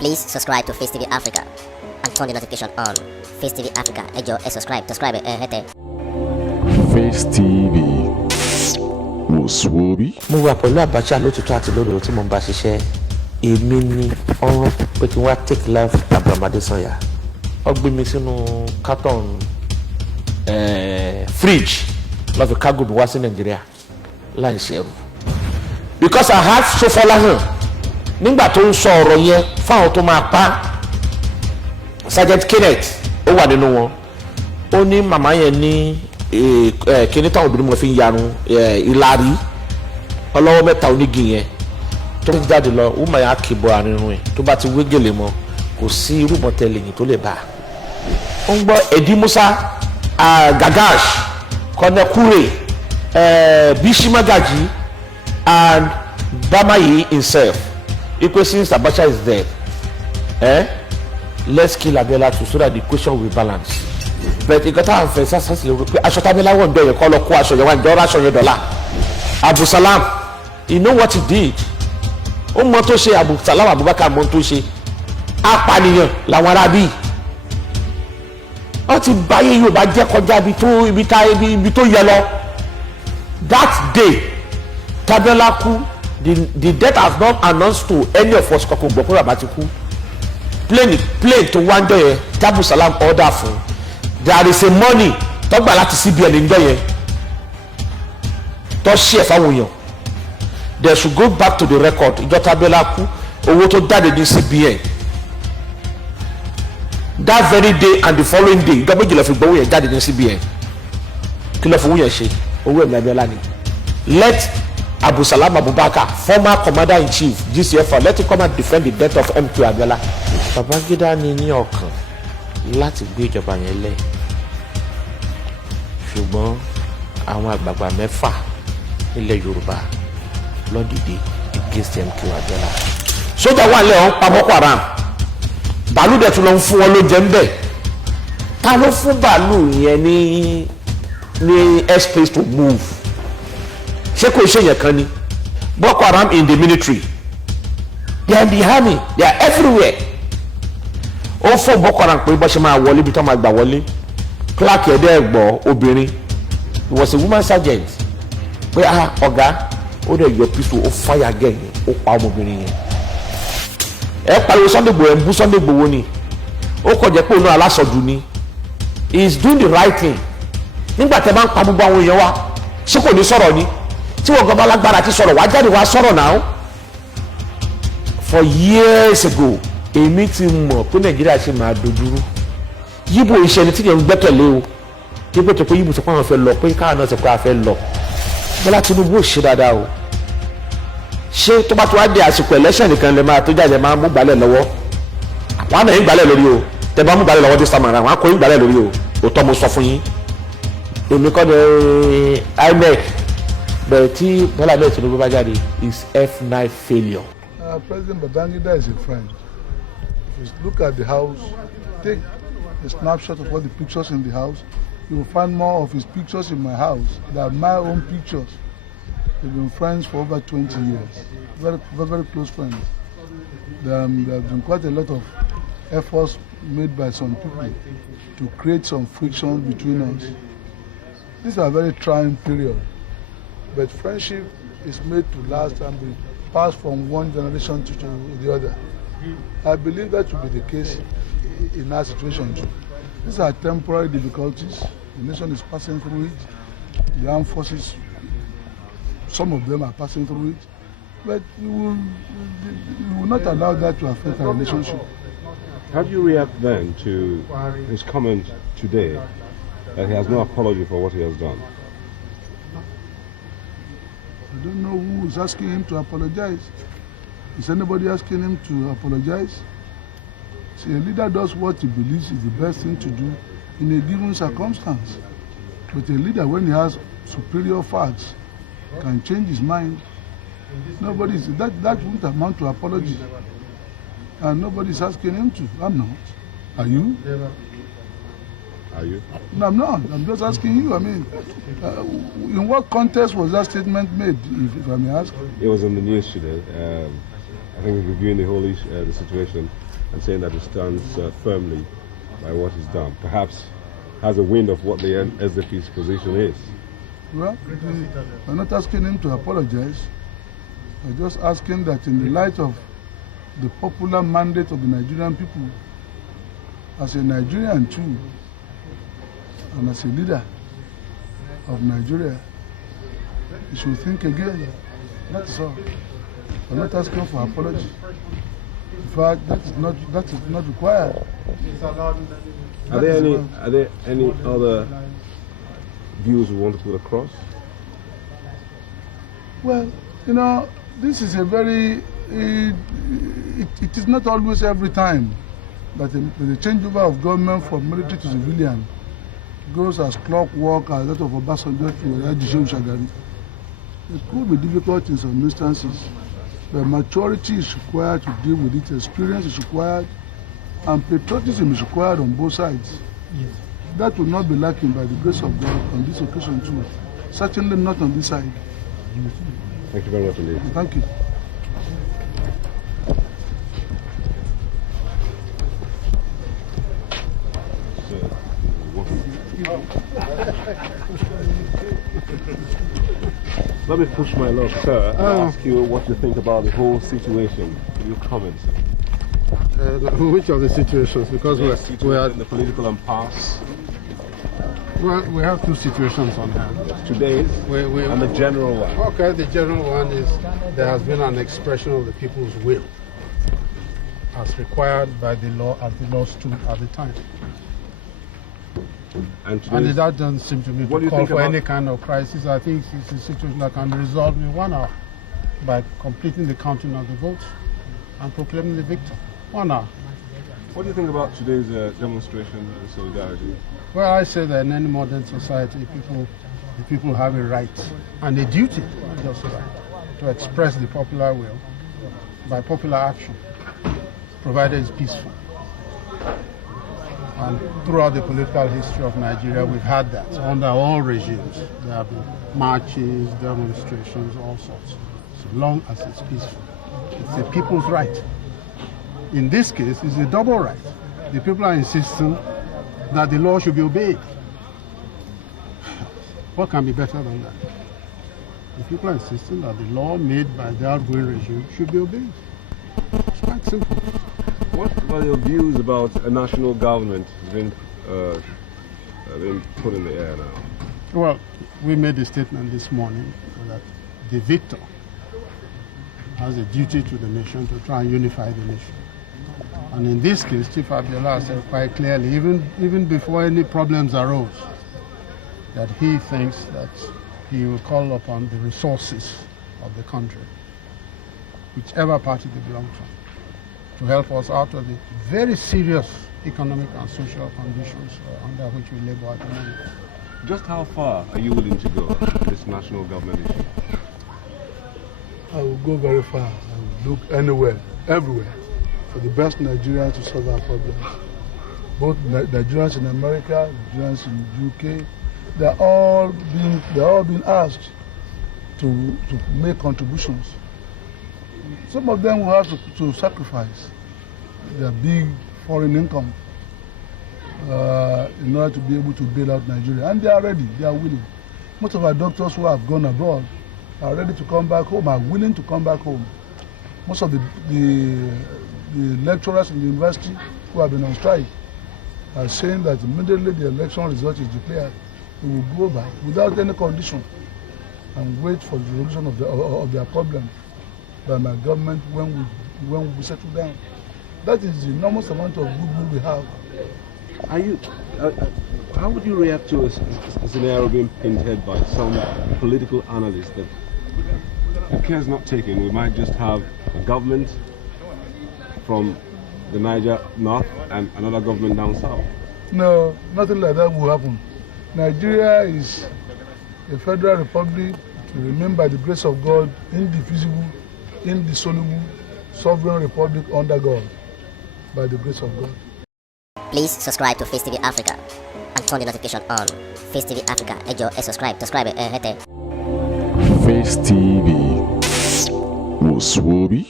Please subscribe to Face TV Africa and turn the notification on. Face TV Africa, ẹ jọ̀ọ́ ẹ subscribe, hete. Face TV was Swoby. Mo wà pẹ̀lú Abacha lótìtọ́ àti lódodo tí mo ń bá ṣiṣẹ́. Èmi ni ọ̀rọ̀ pé kí wọ́n take life Abraham Sanya. Ó gbé mi sínú carton fridge lọ fi cargo mi wá sí Nàìjíríà láì ṣe ẹrù. Because I have so far lásán nígbà tó ń sọ ọ̀rọ̀ yẹn fáwọn tó máa pa Sergeant Kenneth ó wà nínú wọn. Ó ní màmá yẹn ní kíní táwọn obìnrin mọ̀ fi ń yarun ìlàrí ọlọ́wọ́ mẹ́ta onígi yẹn tó ń jáde lọ ó máa yà kìbọ̀ àrírun ẹ̀ tó bá ti wé gèlè mọ́ kò sí irú mọ́tẹ́lẹ̀ yìí tó lè bá ó ń gbọ́ Edi Musa Gagash Konekure Bishimagaji and Bamayi himself equal since Abacha is dead let's kill Abiola too so that the equation will balance. But you got to have first as you pé aṣọ Tabila won do you call ko aṣọ yẹn wan jora aṣọ yẹn dollar Abu Salam you know what he did ó mọ̀ tó ṣe Abu Salam Abubakar mọ̀ tó ṣe apànìyàn làwọn Arabi ó ti báyé yóò bá jẹ́ kọjá ibi tó yẹ lọ that day Tabila kú the death has not announced to any of us koko gbọ́ pé bàbá ti kú plane tó wá ń jọ yẹn Abu Salam order fún there is a money tó gbà láti CBN ń jọ yẹn tó ṣe fáwọn èèyàn they should go back to the record ìjọ Tabiola kú owó tó jáde ní CBN that very day and the following day ìjọba ìjìnlẹ̀ fi gbowó yẹn jáde ní CBN kí ló fowó yẹn ṣe owó ẹ̀mí Abiola ni let Abu Salam Abubakar former commander-in-chief GCFR let him come and defend the death of MK Abiola. Babangida ní ọkàn láti gbé ìjọba yẹn lẹ̀ ṣùgbọ́n àwọn àgbààgbà mẹ́fà nílẹ̀ Yorùbá ló dìde against MK Abiola. Sójà wà lẹ́ ọ̀hún pa Boko Haram bàálù dẹ̀ tún lọ fún wọn ló jẹ́ ń bẹ̀ ta ló fún bàálù yẹn ní airspace to move ṣé kò ṣe yẹn kan ni Boko Haram in the military they are in the army they are everywhere ó fún Boko Haram pé bó ṣe máa wọlé ibi tó máa gbà wọlé clark ẹ̀dẹ́gbọ̀ obìnrin he was a woman sergeant pé ọ̀gá ó dẹ̀ yọ pistol ó fire again ó pa ọmọbìnrin yẹn ẹ pariwo Sunday Igboho ẹ bú Sunday Igboho ni ó kọjá pé òun náà aláṣọdù ni he is doing the right thing nígbà tẹ́ bá ń pa gbogbo àwọn èèyàn wa ṣé kò ní sọ̀rọ̀ ni tí wọ́n gbọ́dọ̀ lágbára ti sọ̀rọ̀ wá jáde wá sọ̀rọ̀ náà for years ago èmi ti mọ̀ pé Nàìjíríà ṣe máa dojúrú yíbo iṣẹ́ ni tí yẹn ń gbẹ́kẹ̀lé o yíbo tó pé yíbo tó pé àwọn fẹ́ lọ pé káwọn náà sọ pé a fẹ́ lọ Bọ́lá Tinubu ò ṣe dáadáa o ṣé tó bá tó wá dé àsìkò election nìkan lè máa tó jáde máa mú gbálẹ̀ lọ́wọ́ wọn náà yín gbálẹ̀ lórí o tẹ bá mú gbálẹ̀ lọ́wọ́ this time around wọn á kó yín gbálẹ̀ lórí o òótọ́ mo sọ fún yín èmi kọ́ ni INEC bẹ̀rẹ̀ tí Bọ́lá Tinubu bá jáde is F9 failure. President Babangida is a friend. If you look at the house, take a snapshot of all the pictures in the house, you will find more of his pictures in my house than my own pictures. We've been friends for over 20 years, very, very close friends. There have been quite a lot of efforts made by some people to create some friction between us. These are very trying period, but friendship is made to last and be passed from one generation to the other. I believe that will be the case in our situation too. These are temporary difficulties. The nation is passing through it. The armed forces, some of them are passing through it. But we will not allow that to affect our relationship. How do you react then to his comment today that he has no apology for what he has done? I don't know who is asking him to apologize. Is anybody asking him to apologize? See, a leader does what he believes is the best thing to do in a given circumstance. But a leader, when he has superior facts, can change his mind. That won't amount to apology. And nobody's asking him to. I'm not. Are you? Are you? No, I'm not. I'm just asking you. I mean, in what context was that statement made, if I may ask? It was in the news today. I think, reviewing the whole the situation and saying that he stands firmly by what he's done. Perhaps has a wind of what the SDP's position is. Well, we're not asking him to apologize. We're just asking that in the light of the popular mandate of the Nigerian people, as a Nigerian too, and as a leader of Nigeria, you should think again. That's all. We're not asking for apology. In fact, that is not required. Are there any other views we want to put across? Well, you know, this is a very it is not always every time that the changeover of government from military to civilian goes as clockwork as that of Obasanjo to Ejishewu Shagari. It could be difficult in some instances, but maturity is required to deal with it, experience is required, and patriotism is required on both sides. Yes. That will not be lacking by the grace of God on this occasion too. Certainly not on this side. Thank you very much indeed. Thank you. Let me push my luck, sir, and ask you what you think about the whole situation. Your comments. Which of the situations? Because we are in the political impasse. Well, we have two situations on hand. Today's and the general one. Okay, the general one is there has been an expression of the people's will as required by the law as the law stood at the time. And that doesn't seem to me to call for any kind of crisis. I think it's a situation that can be resolved in 1 hour by completing the counting of the votes and proclaiming the victor. 1 hour. What do you think about today's demonstration of solidarity? Well, I say that in any modern society, the people have a right and a duty, not just a right, to express the popular will by popular action, provided it's peaceful. And throughout the political history of Nigeria, we've had that under all regimes. There have been marches, demonstrations, all sorts, so long as it's peaceful. It's a people's right. In this case, it's a double right. The people are insisting that the law should be obeyed. What can be better than that? The people are insisting that the law made by the outgoing regime should be obeyed. It's quite simple. What are your views about a national government being put in the air now? Well, we made a statement this morning that the victor has a duty to the nation to try and unify the nation. And in this case, Chief Abiola said quite clearly, even before any problems arose, that he thinks that he will call upon the resources of the country, whichever party they belong to help us out of the very serious economic and social conditions under which we labor at the moment. Just how far are you willing to go in this national government issue? I will go very far. I will look anywhere, everywhere, for the best Nigerians to solve our problems. Both Nigerians in America, Nigerians in the UK, they're all being asked to make contributions. Some of them will have to sacrifice their big foreign income in order to be able to bail out Nigeria. And they are ready, they are willing. Most of our doctors who have gone abroad are ready to come back home, are willing to come back home. Most of the lecturers in the university who have been on strike are saying that immediately the election result is declared, we will go back without any condition and wait for the resolution of their problem by my government when we settle down. That is the enormous amount of goodwill we have. How would you react to a scenario being painted by some political analysts that if care is not taken, we might just have a government from the Niger north and another government down south? No, nothing like that will happen. Nigeria is a federal republic to remain by the grace of God, indivisible, indissoluble, sovereign republic under God, by the grace of God. Please subscribe to Face TV Africa and turn the notification on. Face TV Africa, subscribe. Face TV was Swoby.